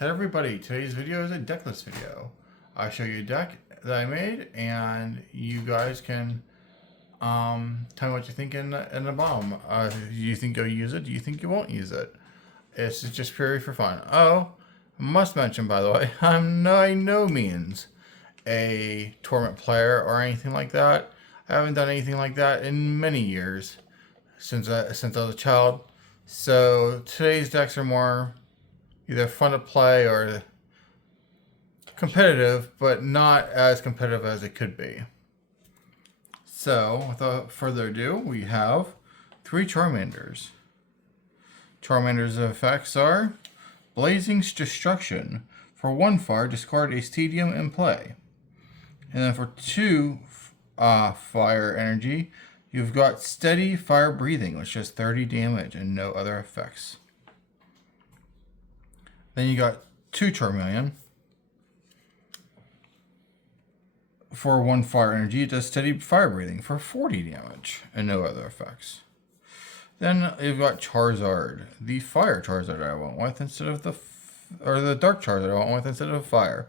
Hey everybody, today's video is a decklist video. I show you a deck that I made and you guys can tell me what you think in the bottom. Do you think you'll use it? Do you think you won't use it? It's just purely for fun. Oh, must mention by the way, I'm by no means a tournament player or anything like that. I haven't done anything like that in many years since I was a child. So today's decks are more either fun to play or competitive, but not as competitive as it could be. So, without further ado, we have 3 Charmanders. Charmander's effects are Blazing Destruction. For 1 fire, discard a stadium in play. And then for 2 fire energy, you've got Steady Fire Breathing, which does 30 damage and no other effects. Then you got 2 Charmeleon. For 1 fire energy, it does Steady Fire Breathing for 40 damage and no other effects. Then you've got Charizard, the Fire Charizard I went with instead of the Dark Charizard I went with instead of Fire.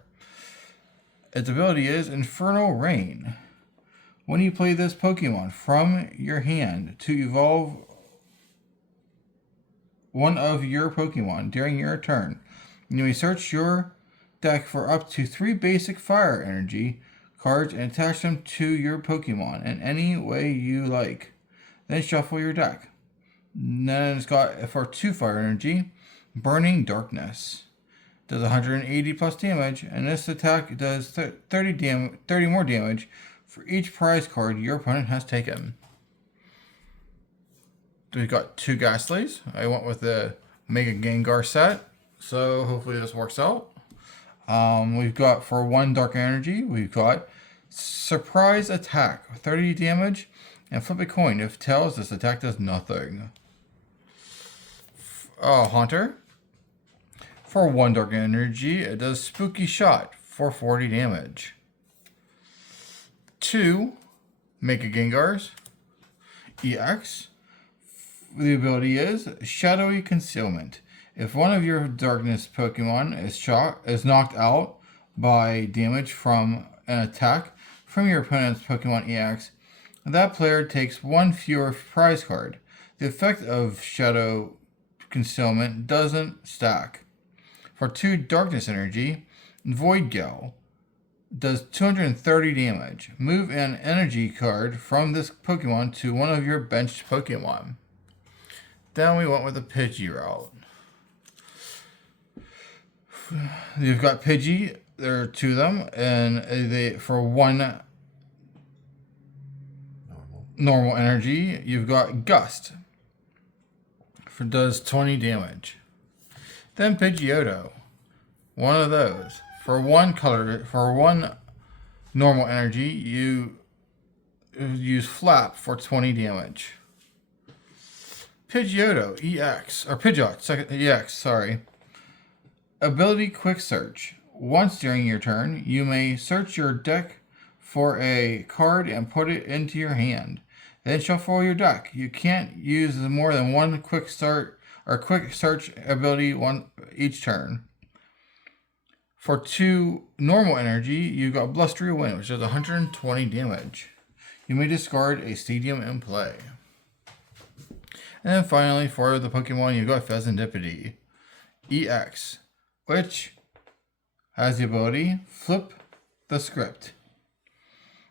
Its ability is Infernal Rain. When you play this Pokemon from your hand to evolve one of your Pokemon during your turn, you may search your deck for up to 3 basic fire energy cards and attach them to your Pokemon in any way you like. Then shuffle your deck. And then it's got, for 2 fire energy, Burning Darkness. Does 180 plus damage, and this attack does 30 more damage for each prize card your opponent has taken. We've got 2 Ghastlies. I went with the Mega Gengar set, so hopefully this works out. We've got, for 1 dark energy, we've got Surprise Attack, 30 damage, and flip a coin. If tails, this attack does nothing. Haunter. For 1 dark energy, it does Spooky Shot for 40 damage. 2 Mega Gengars. EX. The ability is Shadowy Concealment. If one of your darkness Pokemon is knocked out by damage from an attack from your opponent's Pokemon EX, that player takes 1 fewer prize card. The effect of Shadow Concealment doesn't stack. For 2 darkness energy, Void Gale does 230 damage. Move an energy card from this Pokemon to one of your benched Pokemon. Then we went with the Pidgey route. You've got Pidgey, there are 2 of them, and they for 1 normal energy, you've got Gust. Does 20 damage. Then Pidgeotto, one of those. For 1 normal energy, you use Flap for 20 damage. Pidgeotto EX, or Pidgeot EX, sorry. Ability Quick Search. Once during your turn, you may search your deck for a card and put it into your hand. Then shuffle your deck. You can't use more than 1 quick start or quick search ability each turn. For 2 normal energy, you've got Blustery Wind, which does 120 damage. You may discard a stadium in play. And then finally, for the Pokemon, you've got Pheasantipede EX, which has the ability Flip the Script.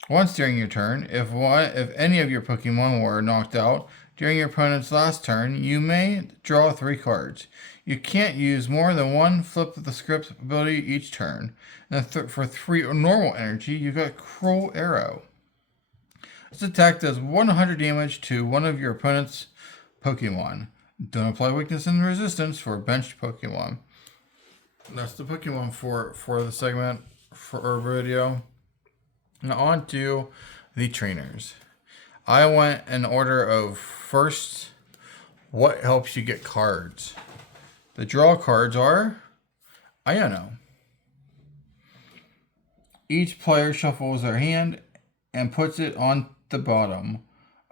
Once during your turn, if any of your Pokemon were knocked out during your opponent's last turn, you may draw 3 cards. You can't use more than 1 Flip the Script ability each turn. And for 3 normal energy, you've got Cruel Arrow. This attack does 100 damage to one of your opponent's Pokemon. Don't apply weakness and resistance for benched Pokemon. That's the Pokemon for the segment for our video. Now on to the trainers. I went in order of first, what helps you get cards. The draw cards are Iono. Each player shuffles their hand and puts it on the bottom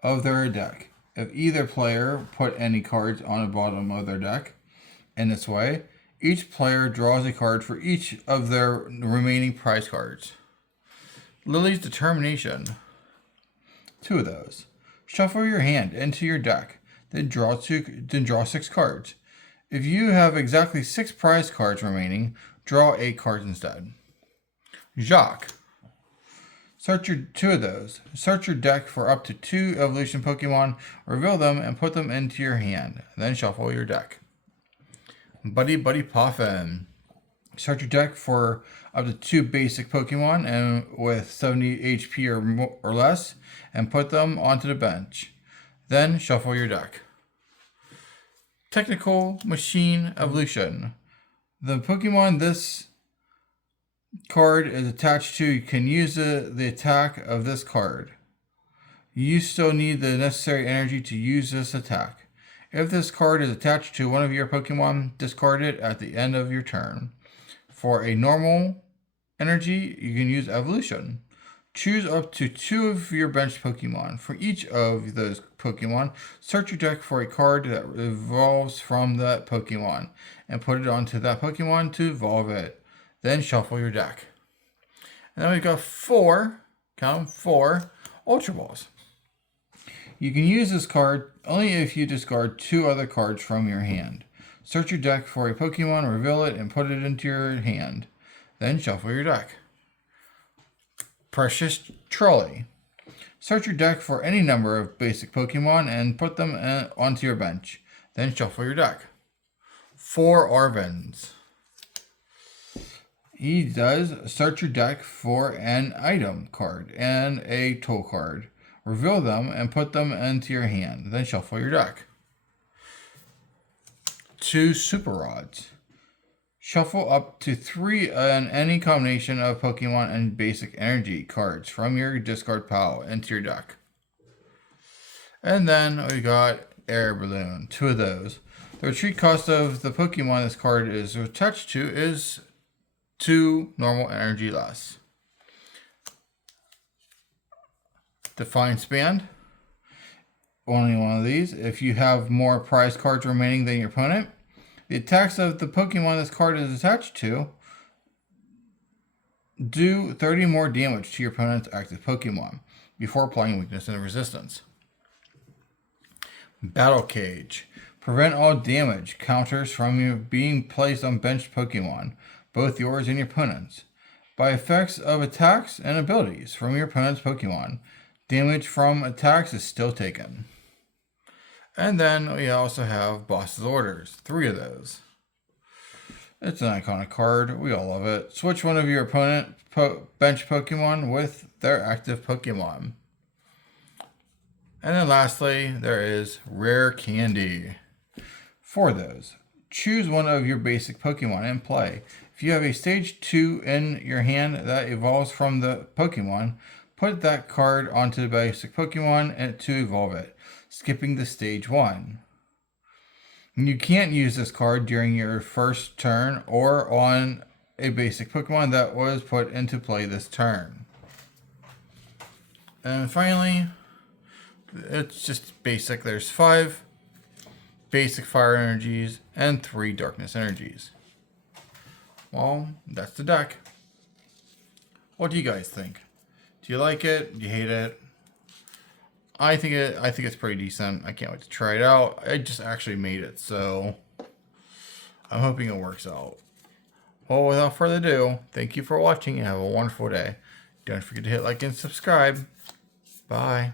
of their deck. If either player put any cards on the bottom of their deck in this way, Each player draws a card for each of their remaining prize cards. Lily's Determination. 2 of those. Shuffle your hand into your deck, then draw 6 cards. If you have exactly 6 prize cards remaining, draw 8 cards instead. Jacques. Search your 2 of those. Search your deck for up to 2 evolution Pokemon, reveal them, and put them into your hand. Then shuffle your deck. Buddy Poffin. Search your deck for up to 2 basic Pokemon and with 70 HP or less, and put them onto the bench. Then shuffle your deck. Technical Machine Evolution. The Pokemon this card is attached to can use the attack of this card. You still need the necessary energy to use this attack. If this card is attached to one of your Pokemon, discard it at the end of your turn. For a normal energy, you can use Evolution. Choose up to 2 of your bench Pokemon. For each of those Pokemon, search your deck for a card that evolves from that Pokemon and put it onto that Pokemon to evolve it. Then shuffle your deck. And then we've got 4 Ultra Balls. You can use this card only if you discard 2 other cards from your hand. Search your deck for a Pokemon, reveal it, and put it into your hand. Then shuffle your deck. Precious Trolley. Search your deck for any number of basic Pokemon and put them onto your bench. Then shuffle your deck. 4 Arvens. He does search your deck for an item card and a tool card. Reveal them and put them into your hand. Then shuffle your deck. 2 Super Rods. Shuffle up to 3 in any combination of Pokemon and basic energy cards from your discard pile into your deck. And then we got Air Balloon, 2 of those. The retreat cost of the Pokemon this card is attached to is 2 normal energy less. Defiance Band. Only one of these. If you have more prize cards remaining than your opponent, the attacks of the Pokemon this card is attached to do 30 more damage to your opponent's active Pokemon before applying weakness and resistance. Battle Cage. Prevent all damage counters from you being placed on benched Pokemon, both yours and your opponent's, by effects of attacks and abilities from your opponent's Pokemon. Damage from attacks is still taken. And then we also have Boss's Orders, 3 of those. It's an iconic card. We all love it. Switch one of your opponent bench Pokemon with their active Pokemon. And then lastly, there is Rare Candy. 4 of those. Choose one of your basic Pokemon and play. If you have a stage 2 in your hand that evolves from the Pokemon, put that card onto the basic Pokemon and to evolve it, skipping the stage 1. You can't use this card during your first turn or on a basic Pokemon that was put into play this turn. And finally, it's just basic. There's 5 basic fire energies and 3 darkness energies. Well, that's the deck. What do you guys think? Do you like it? Do you hate it? I think it's pretty decent. I can't wait to try it out. I just actually made it, so I'm hoping it works out. Well, without further ado, thank you for watching and have a wonderful day. Don't forget to hit like and subscribe. Bye.